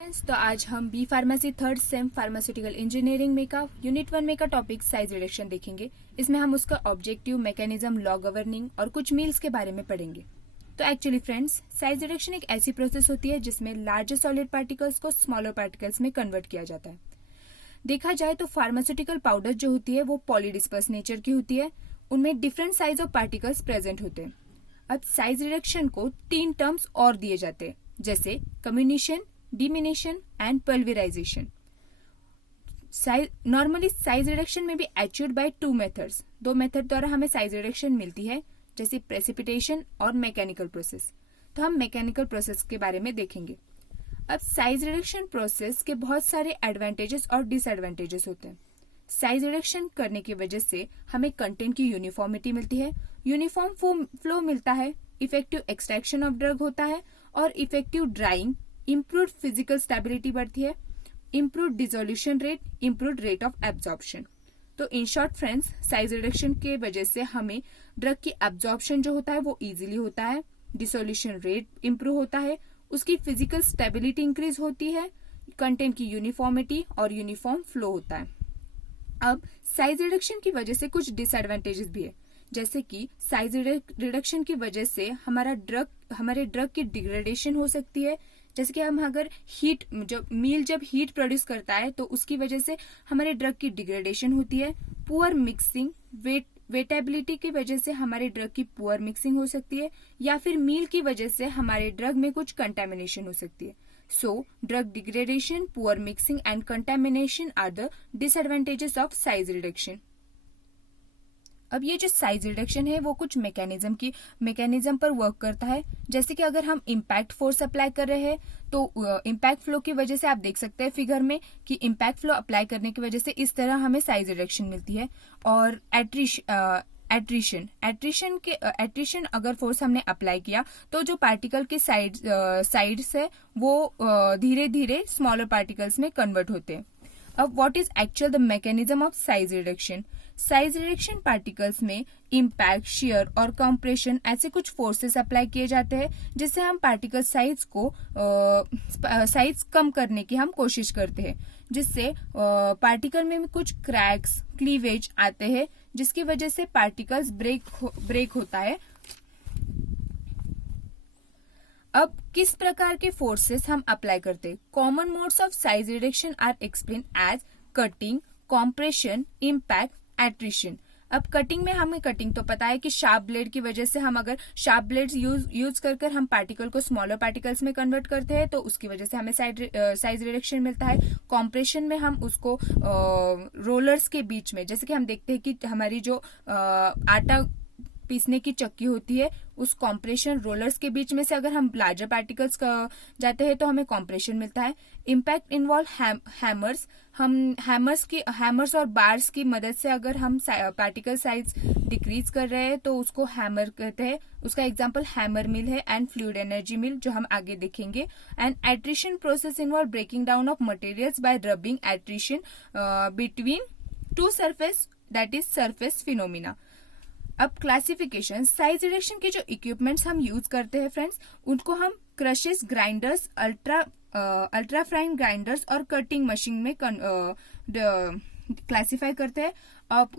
Friends, तो आज हम B pharmacy third sem pharmaceutical engineering में का यूनिट 1 में का टॉपिक साइज रिडक्शन देखेंगे। इसमें हम उसका ऑब्जेक्टिव, मैकेनिज्म, लॉ गवर्निंग और कुछ मील्स के बारे में पढ़ेंगे। तो एक्चुअली फ्रेंड्स, साइज रिडक्शन एक ऐसी प्रोसेस होती है जिसमें लार्जर सॉलिड पार्टिकल्स को स्मॉलर पार्टिकल्स में कन्वर्ट किया जाता है। देखा जाए तो फार्मास्यूटिकल पाउडर जो होती है वो पॉलीडिस्पर्स नेचर की होती है। उनमें different size of particles present होते हैं। अब साइज रिडक्शन को 3 टर्म्स और दिए जाते हैं, जैसे comminution, diminution and pulverization. Normally size reduction में भी अचीव्ड बाय 2 मेथड्स। 2 मेथड द्वारा हमें साइज रिडक्शन मिलती है, जैसे प्रेसिपिटेशन और मैकेनिकल प्रोसेस। तो हम मैकेनिकल प्रोसेस के बारे में देखेंगे। अब साइज रिडक्शन प्रोसेस के बहुत सारे एडवांटेजेस और डिसएडवांटेजेस होते हैं। साइज रिडक्शन करने की वजह से हमें कंटेंट की यूनिफॉर्मिटी मिलती है, यूनिफॉर्म फ्लो मिलता है, इफेक्टिव एक्सट्रैक्शन ऑफ ड्रग होता है और effective drying, improved physical stability बढ़ती है, improved dissolution rate, improved rate of absorption. तो in short friends, size reduction के वजह से हमें ड्रग की एब्जॉर्प्शन जो होता है वो इजीली होता है, डिसोल्यूशन रेट इम्प्रूव होता है, उसकी फिजिकल स्टेबिलिटी इंक्रीज होती है, कंटेंट की यूनिफॉर्मिटी और यूनिफॉर्म फ्लो होता है। अब साइज रिडक्शन की वजह से कुछ डिसएडवांटेजेस भी है, जैसे कि साइज रिडक्शन की वजह से हमारे ड्रग की डिग्रेडेशन हो सकती है। जैसे कि हम अगर जब हीट प्रोड्यूस करता है तो उसकी वजह से हमारे ड्रग की डिग्रेडेशन होती है। पुअर मिक्सिंग, वेटेबिलिटी की वजह से हमारे ड्रग की पुअर मिक्सिंग हो सकती है, या फिर मील की वजह से हमारे ड्रग में कुछ कंटेमिनेशन हो सकती है। So drug degradation, poor mixing and contamination are the disadvantages of size reduction. अब ये जो साइज रिडक्शन है वो कुछ मैकेनिज्म पर वर्क करता है। जैसे कि अगर हम इम्पैक्ट फोर्स अप्लाई कर रहे हैं तो इम्पैक्ट फ्लो की वजह से आप देख सकते हैं फिगर में कि इम्पैक्ट फ्लो अप्लाई करने की वजह से इस तरह हमें साइज रिडक्शन मिलती है। और एट्रिशन अगर फोर्स हमने अप्लाई किया तो जो पार्टिकल के साइड्स है वो धीरे धीरे स्मॉलर पार्टिकल्स में कन्वर्ट होते हैं। अब what is actual the mechanism of size reduction? Size reduction particles में इम्पैक्ट, शियर और कंप्रेशन ऐसे कुछ फोर्सेस अप्लाई किए जाते हैं, जिससे हम पार्टिकल साइज कम करने की हम कोशिश करते हैं, जिससे पार्टिकल में कुछ क्रैक्स, क्लीवेज आते हैं, जिसकी वजह से पार्टिकल्स ब्रेक होता है। अब किस प्रकार के फोर्सेस हम अप्लाई करते हैं? Common modes of size reduction are explain as cutting, compression, impact, attrition. अब कटिंग में हमें कटिंग तो पता है कि शार्प ब्लेड की वजह से हम अगर शार्प ब्लेड्स यूज कर हम पार्टिकल को स्मॉलर पार्टिकल्स में कन्वर्ट करते हैं तो उसकी वजह से हमें साइज रिडक्शन मिलता है। कॉम्प्रेशन में हम उसको रोलर्स के बीच में, जैसे कि हम देखते हैं कि हमारी जो आटा पीसने की चक्की होती है, उस कॉम्प्रेशन रोलर्स के बीच में से अगर हम लार्जर पार्टिकल्स जाते हैं तो हमें कॉम्प्रेशन मिलता है। Impact involve hammers. हम हैमर्स और बार्स की मदद से अगर हम पार्टिकल साइज डिक्रीज कर रहे हैं तो उसको हैमर कहते हैं। उसका एग्जांपल हैमर मिल है एंड फ्लूइड एनर्जी मिल, जो हम आगे देखेंगे। And attrition process involve breaking down of materials by rubbing attrition between 2 surface, that is surface phenomena. अब क्लासिफिकेशन, साइज रिडक्शन के जो इक्विपमेंट्स हम यूज करते हैं फ्रेंड्स, उनको हम crushers, grinders, ultra fine grinders और कटिंग मशीन में क्लासिफाई करते हैं। अब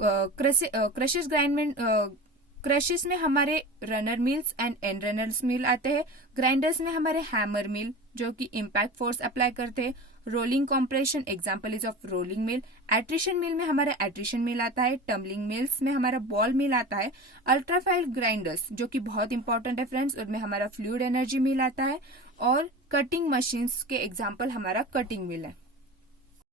क्रशेस में हमारे runner mills and end runners mill आते हैं। ग्राइंडर्स में हमारे हैमर मिल जो कि इम्पैक्ट फोर्स अप्लाई करते हैं। Rolling compression example is of rolling mill. Attrition mill में हमारा एट्रिशन मिल आता है। टम्बलिंग मिल्स में हमारा बॉल मिल आता है। अल्ट्राफाइन ग्राइंडर्स जो कि बहुत इंपॉर्टेंट है फ्रेंड्स, उनमें हमारा फ्लूइड एनर्जी मिल आता है। और कटिंग मशीन्स के एग्जाम्पल हमारा कटिंग मिल है।